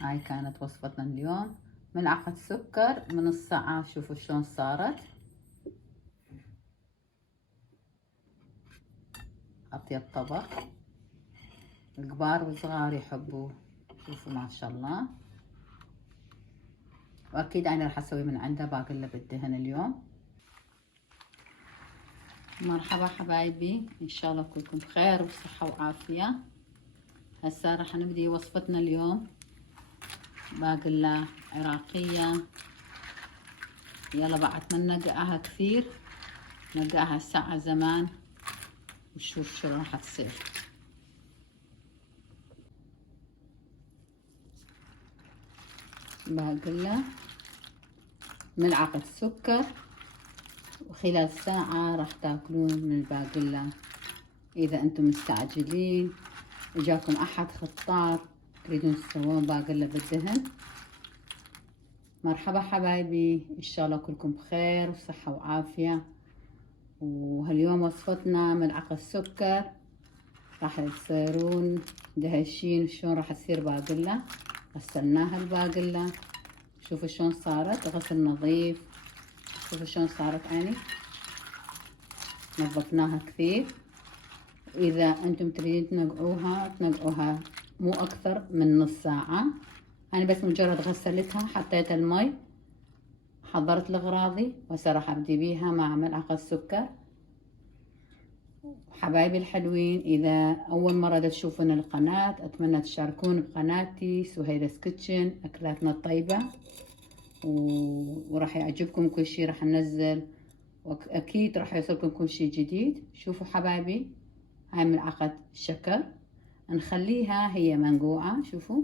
هاي كانت وصفتنا اليوم. ملعقة سكر من الساعة، شوفوا شلون صارت. حطي الطبق، الكبار والصغار يحبوه. شوفوا ما شاء الله. واكيد انا راح اسوي من عنده باقله بالدهن اليوم. مرحبا حبايبي، ان شاء الله كلكم بخير وصحه وعافيه. هسه راح نبدي وصفتنا اليوم. باقله عراقيه. يلا بعد ما ننقعها كثير، ننقعها ساعه زمان ونشوف شو راح تصير. باقله، ملعقه سكر، وخلال ساعة راح تاكلون من الباقلة. إذا أنتم مستعجلين وجاكم أحد خطار تريدون تسوون باقلة بالدهن، مرحبا حبايبي، إن شاء الله كلكم بخير وصحة وعافية. وهاليوم وصفتنا ملعقة سكر، راح تصيرون دهشين شلون راح تصير باقلة. غسلناها الباقلة، شوفوا شلون صارت، غسل نظيف. شوفوا شلون صارت عيني، نظفناها كثير. إذا أنتم تريدين تنقعوها مو أكثر من نص ساعة. أنا بس مجرد غسلتها، حطيت المي، حضرت الأغراضي، وهسه راح أبدي بيها مع ملعقة سكر. حبايبي الحلوين، إذا أول مرة تشوفون القناة أتمنى تشاركون بقناتي سهيلة كيتشن، أكلاتنا الطيبة، وراح يعجبكم كل شي راح ننزل، وأكيد راح يوصلكم كل شي جديد. شوفوا حبايبي، هاي ملعقة شكر، نخليها هي منقوعة. شوفوا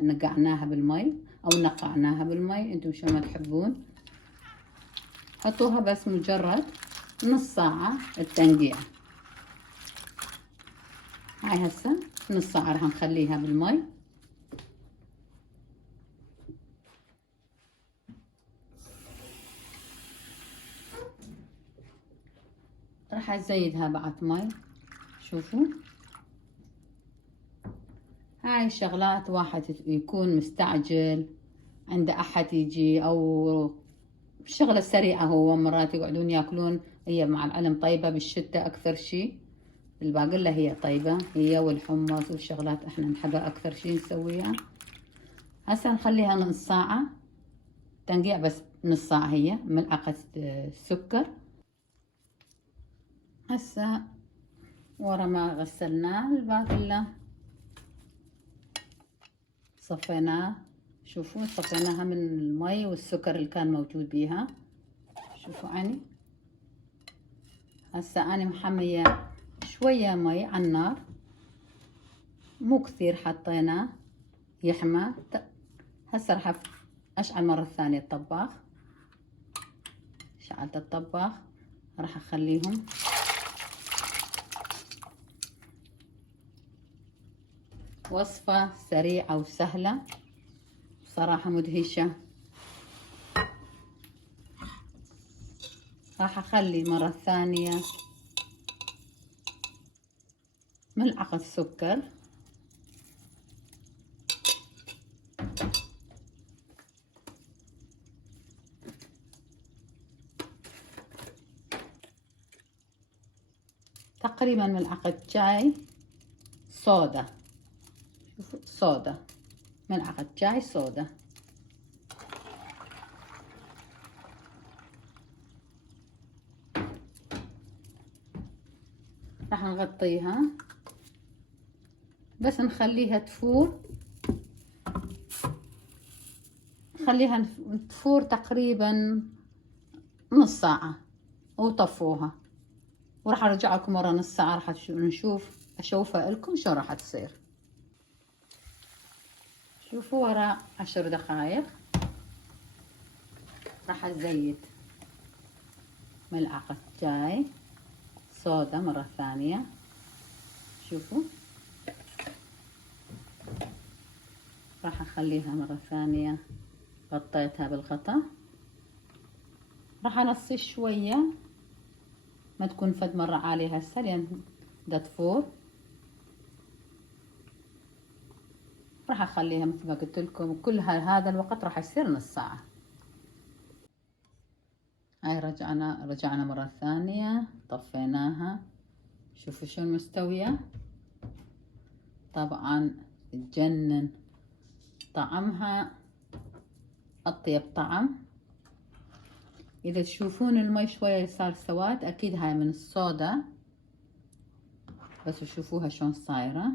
نقعناها بالمي او نقعناها بالمي، انتم شو ما تحبون. حطوها بس مجرد نص ساعة التنقيع. هاي هسه نص ساعة راح نخليها بالمي. راح ازيدها بعد مي. شوفوا، هاي شغلات واحد يكون مستعجل، عنده احد يجي، او شغلة سريعة، هو مرات يقعدون ياكلون. هي مع العلم طيبة بالشتاء اكثر شي، الباقلة هي طيبة، هي والحمص والشغلات احنا نحبها اكثر شي نسويها. هسه نخليها نص ساعة تنقيع، بس نص ساعة. هي ملعقة سكر. هسه ورا ما غسلناه الباقلة صفيناه. شوفوا صفيناها من المي والسكر اللي كان موجود بيها. شوفوا عني. هسه انا محمية شوية مي على النار، مو كثير حطيناه يحمى. هسه راح اشعل مرة ثانية الطباخ. شعلت الطباخ، راح اخليهم. وصفة سريعة وسهلة، صراحة مدهشة. راح اخلي مرة ثانية ملعقة سكر، تقريبا ملعقة شاي صودا. شوفوا صودا، ملعقة شاي صودا. راح نغطيها، بس نخليها تفور. خليها تفور تقريبا نص ساعة وطفوها، وراح ارجع لكم مرة نص ساعة راح اشوفها لكم شو راح تصير. شوفوا ورا 10 دقائق راح ازيد ملعقة شاي صودا مرة ثانية. شوفوا، راح اخليها مرة ثانية، غطيتها بالغطا. راح انصي شوية، ما تكون فد مرة عالية هسه لان دا تفور. راح راح اخليها مثل ما قلت لكم، كل هذا الوقت راح يصير نص ساعة. هاي رجعنا مرة ثانية، طفيناها. شوفوا شلون مستوية، طبعا تجنن، طعمها اطيب طعم. اذا تشوفون المي شوية صار سواد، اكيد هاي من الصودا، بس شوفوها شلون صايرة.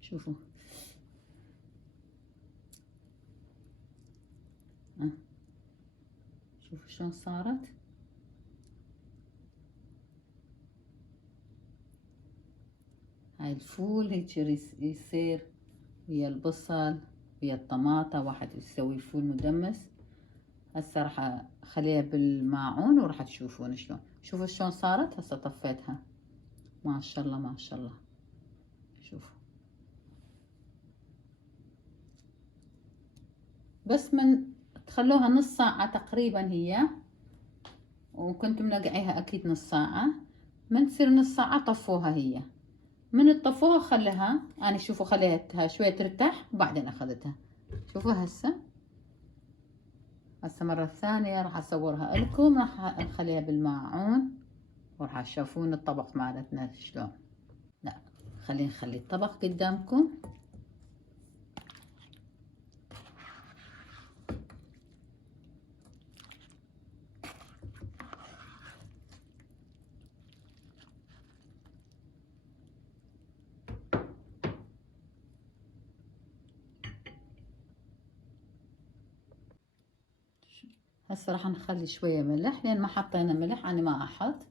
شوفوا شوفوا شلون صارت. هاي الفول هيك يصير ويا البصل ويا الطماطة، واحد يسوي فول مدمس. هسه راح اخليها بالماعون وراح تشوفون شلون. شوفوا شلون صارت. هسه طفيتها، ما شاء الله ما شاء الله. شوفوا بس من تخلوها نص ساعة تقريبا هي، وكنت منقعيها اكيد نص ساعة. من تصير نص ساعة طفوها هي. من تطفوها خليها، انا شوفوا خليتها شوية ترتاح وبعدين اخذتها. شوفوا هسه مرة ثانية راح اصورها لكم، راح اخليها بالماعون وراح تشوفون الطبق مالتنا شلون. لا خلينا نخلي الطبق قدامكم. هسه راح نخلي شوية ملح، لان ما حطينا ملح، انا ما احط.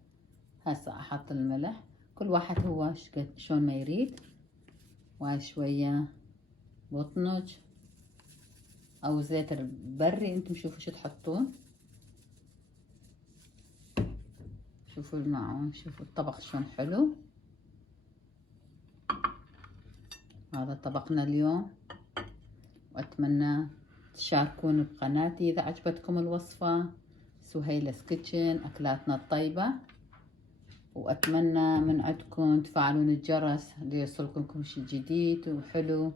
هسه احط الملح، كل واحد هو شلون ما يريد. وهاي شوية بطنج او زيت بري، انتم شوفوا شو تحطون. شوفوا الماعون، شوفوا الطبق شلون حلو. هذا طبقنا اليوم، واتمنى تشاركون بقناتي اذا عجبتكم الوصفة. سهيلة كيتشن، اكلاتنا الطيبة. واتمنى من عندكم تفعلون الجرس ليوصلكم كل شي جديد وحلو.